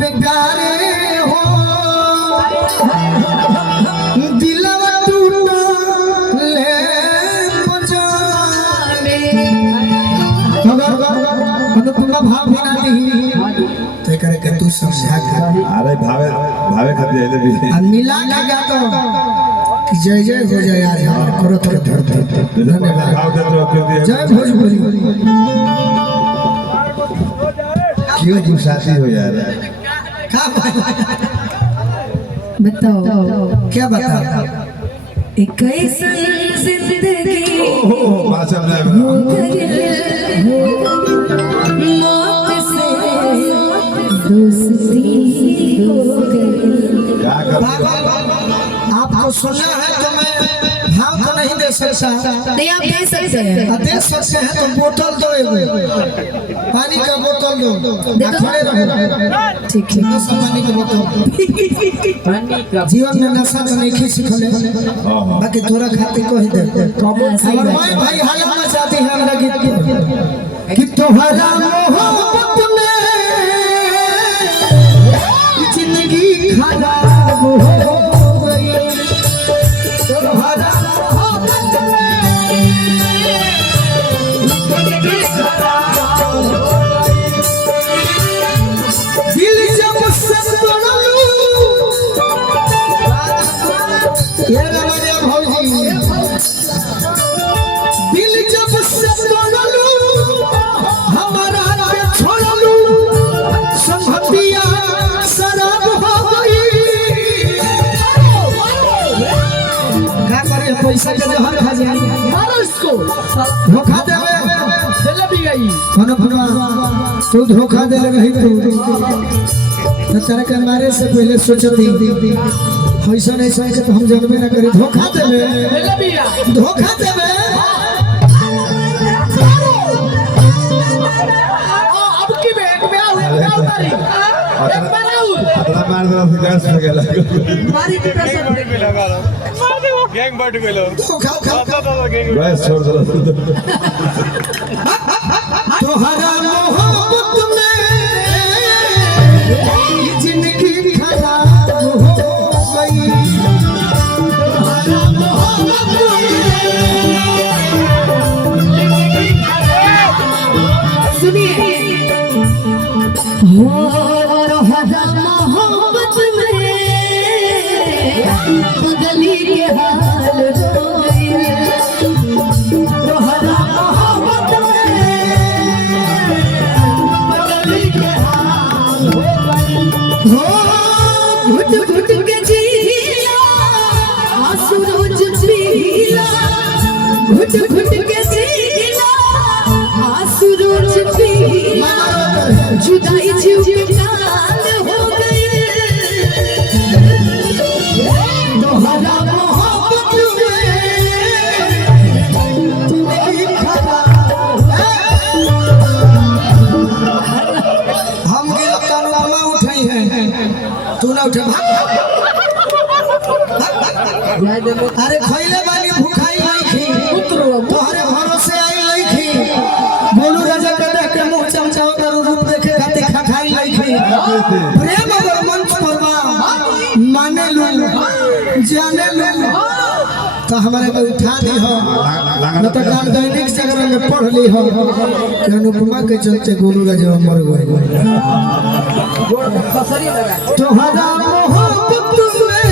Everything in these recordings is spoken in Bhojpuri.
बेकारे हो दिलवा टूटले बजाने अगर तुमका भाव भी ना दी तो करे के तू समझा कर अरे भावे भावे खाती है भी मिला के गा तो कि जय जय हो जाए आज हमारे करो तो धरती धन्यवाद जय भोजपुरी क्यों जुसाती हो यार बताओ क्या बताओ एक ऐसी जिंदगी माशाल्लाह मौत से दोस्ती हो गई। क्या कर आपको सुनना है तो मैं भाव तो नहीं दे सकता नहीं आप दे सकते हैं दे सकते हैं तो बोतल दो एगो पानी का बोतल दो खड़े रहो ठीक है बस पानी का बोतल जीवन में नशा तो नहीं सीखले बाकी तोरा खाते कह दे अगर मैं भाई हालत में चाहती है हमरा गीत कि तोहरा मोहब्बत में जिंदगी खराब हो गई तोहरा मोहब्बत में जिंदगी खराब हो गई दिल जब से तोड़लू ये रमैया भौजी दिल जब से तोड़लू हमारा के छोड़लू संभतिया शराब हो गई का करे पैसा के जहर खा जाए मारो इसको धोखा देवे चले भी गई फोन तू धोखा दे रही तू तो तेरे के मारे से पहले सोचती ऐसा नहीं सोचे तो हम जानबे ना करे धोखा देवे धोखा देवे अब की बैग में आओ एक बार एक बार आओ अपना मार दे से गैस में गया मारी की प्रसन्न गैंग बढ़ गए धोखा गैस छोड़ दो तोहरा मोहब्बत में जिंदगी खराब हो गई तोहरा मोहब्बत में जिंदगी खराब सुनिए हो तोहरा मोहब्बत में बदली के हाल रोई तोहरा मोहब्बत में बदली के हाल हो घुट घुट के जीला आंसू रोज पीला घुट घुट के जीला आंसू रोज पीला जुदाई जीव के काल हो गई तोहरा मोहब्बत में जिंदगी खराब हम गिरफ्त अनुपमा उठाई हैं तू ना उठा अरे खैले बानी भूखाई नहीं थी तोहरे भरोसे आई नहीं थी बोलू राजा के देख के मुंह चमचाओ कर रूप देखे खाते खाई नहीं थी प्रेम अगर मंच पर बा माने लू जाने लू तो हमारे को उठा दी हो न तो काल दैनिक जागरण में पढ़ ली हो कि अनुपमा के चलते गोलू राजा मर गए तोहरा मोहब्बत में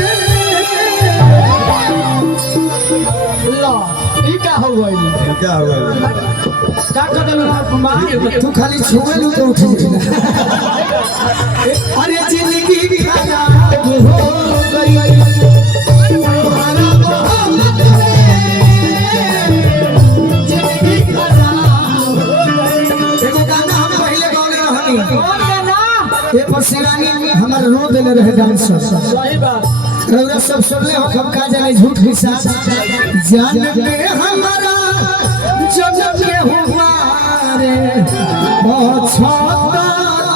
क्या हो गई क्या हो गया क्या कर देना तू खाली छुए लू तो उठ अरे जिंदगी खराब हो गई तोहरा मोहब्बत में जिंदगी खराब हो गई एगो गाना हम पहले गौले रहनी ये पसिरानी हमार रो देले रहे डांसर सही बात रउरा सब सुनले हो हम का जाने झूठ हिस्सा जान पे हमारा जब के हुआ रे बहुत छोटा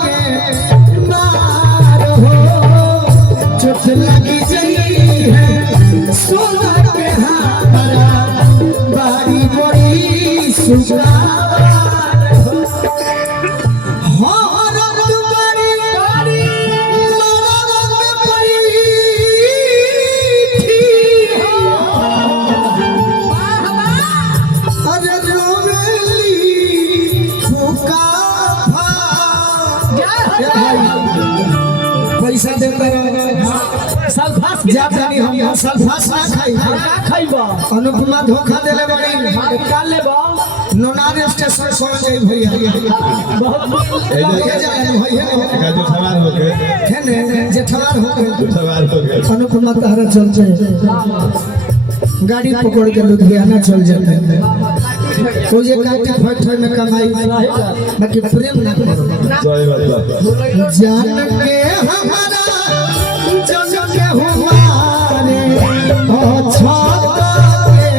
के मार हो चोट लगी गई है सोना के हमारा बारी बड़ी सुजान हो रब तुम्हारी पैसा देता रहो सल्फास जा तनी हम सल्फास ना खाई का खइबा अनुपमा धोखा देले बड़ी का लेबा नोनार स्टेशन सो जाई भैया बहुत ये जाने भैया का जो सवाल हो गए है ने जेठवार हो गए जो सवाल हो गए अनुपमा तारा चल जाए गाड़ी पकड़ के लुधियाना चल जाते हैं तो ये काटे फट में कमाई बाकी प्रेम ना करो सही बात जान के हमारा जग के हमारे ओ छाता के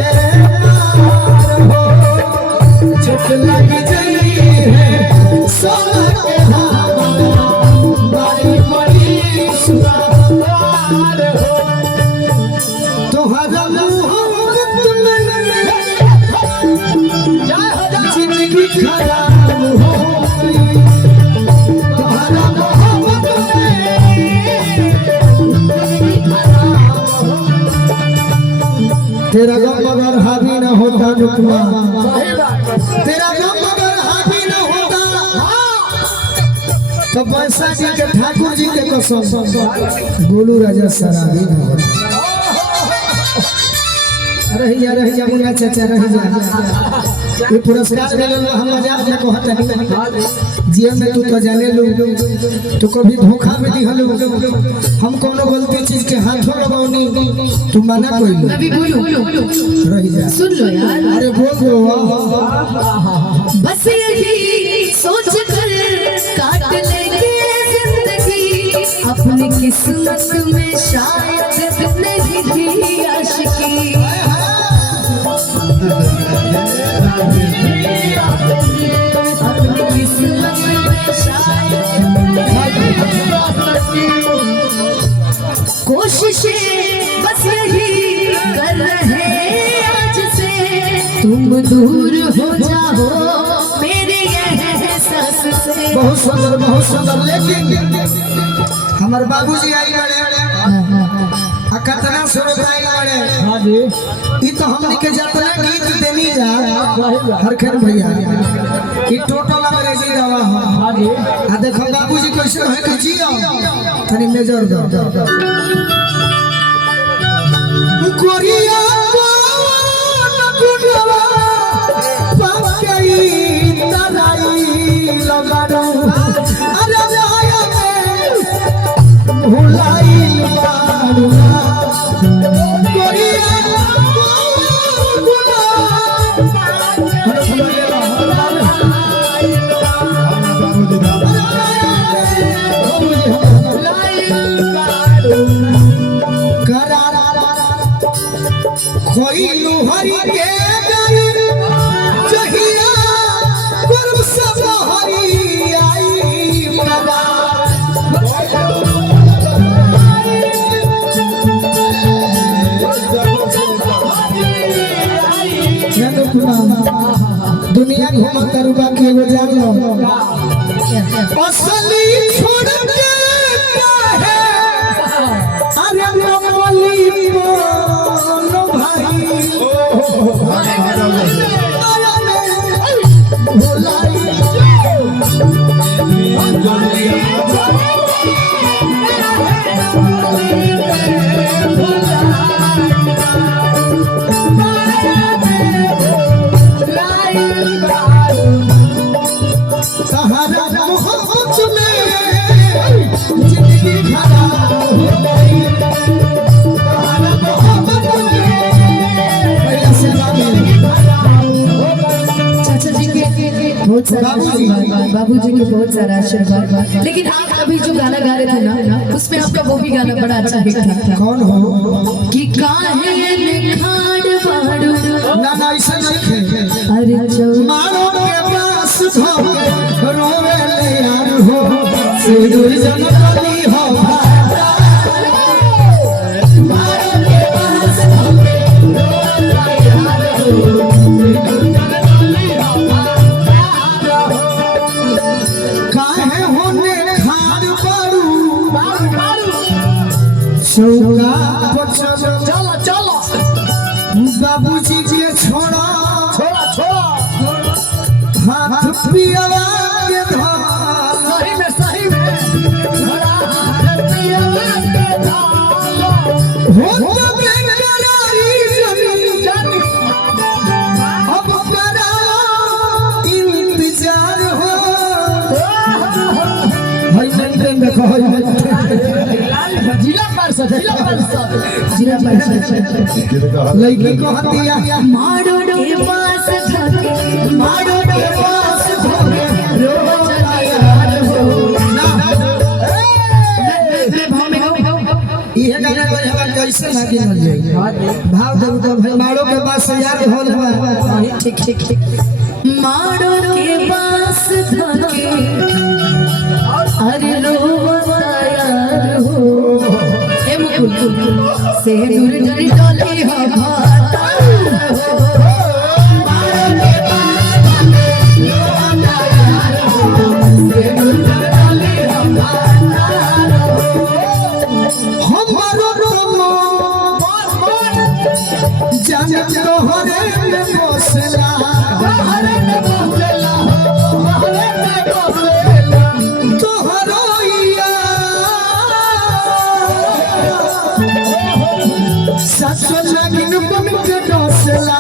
नार हो चुप लग गई है सोना के हमारा बड़ी बड़ी सुनार हो तुम्हारा मोहब्बत में जिंदगी खराब हो गई तुम्हारा मोहब्बत तेरा गम अगर हावी न होता रुकवा तेरा गम अगर हावी न होता तो पैसा जी के ठाकुर जी के कसम गोलू राजा सराबी न होता रह जा मुन्ना चाचा रह जा ये पुरस्कार मिलल हम मजाक में कहत नहीं जीवन में तू तो जाने लो तू कभी धोखा में दिहलो हम कोनो गलती चीज के हाथों लगावनी तू मना कोइलो अभी बोलो रह जा सुन लो यार अरे बोल बस यही सोच कर काट लेंगे जिंदगी अपनी किस्मत में शायद नहीं थी आशिकी अपनी किस्मत में शायद कोशिशें बस यही कर रहे आज से तुम दूर हो जाओ मेरे एहसास से बहुत सुंदर लेकिन हमार बाबूजी आई बड़े आ कतना सुर आई बड़े हां जी ई तो हमनी के जतना गीत देनी जा हरखन भैया ई टोटल अंग्रेजी दवा है हां जी आ देखो बाबूजी कैसे है कि जियो तनी मेजर दो कोरिया गुडवा पाकई तराई लगाडो अरे माया में भुलाई बारुना कोरिया कोई हरि के गई जहिया गुरु सब हरि आई मरा दुनिया घुमा करुबा के वो जान लो असली छोड़ के है अरे मोली बोलो भाई सहारा मोहब्बत में जिंदगी खराब हो गई सहारा मोहब्बत में भैया से चाचा जी के बहुत सारा आशीर्वाद बाबूजी के बहुत सारा आशीर्वाद लेकिन आप अभी जो गाना गा रहे थे ना उसमें आपका वो भी गाना बड़ा अच्छा हिट था कौन हो कि काहे निखाड़ बाड़ू ना ना ऐसा नहीं है अरे चौ मारो के पास धोके रोवे ले यार हो सिंदूर जनकली हो मारो के पास होके रोवे यार हो काहे होने खाड़ बारू चौका पछो चलो चलो बाबूजी के छोड़ा छोड़ा हाथ पिया के धर सही में कहल जिला पार्षद लड़की कहतिया मारो के पास धके मारो के पास धके रोवता यार हो मैं भाव में गाऊं इहे गाना कोई हवा कैसे लागे न जाई भाव देव तो भाई मारो के पास यार होल हवा ठीक ठीक ठीक मारो के पास धके अरे रोवता यार हो ए मुकुल से दूर डर डोली हो भाता हो मारो के पास धके रोवता यार हो से दूर डर डोली हो भाता हो हमारो रोमो जान तोहरे में बसला तोहरो ससुर लगिन बन के डसला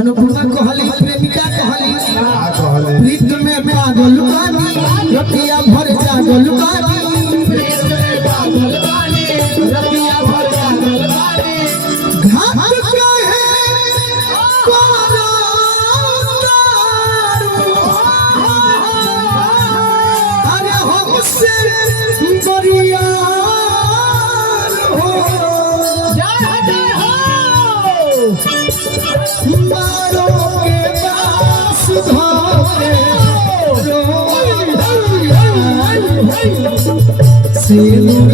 अनुपमा कहली प्रेमिका कहली प्रीत में पागल बानी रतिया भर जागल बानी घाट कहे कोरा अरे हमसे बरिया हो मारो के पास धोके सिंदूर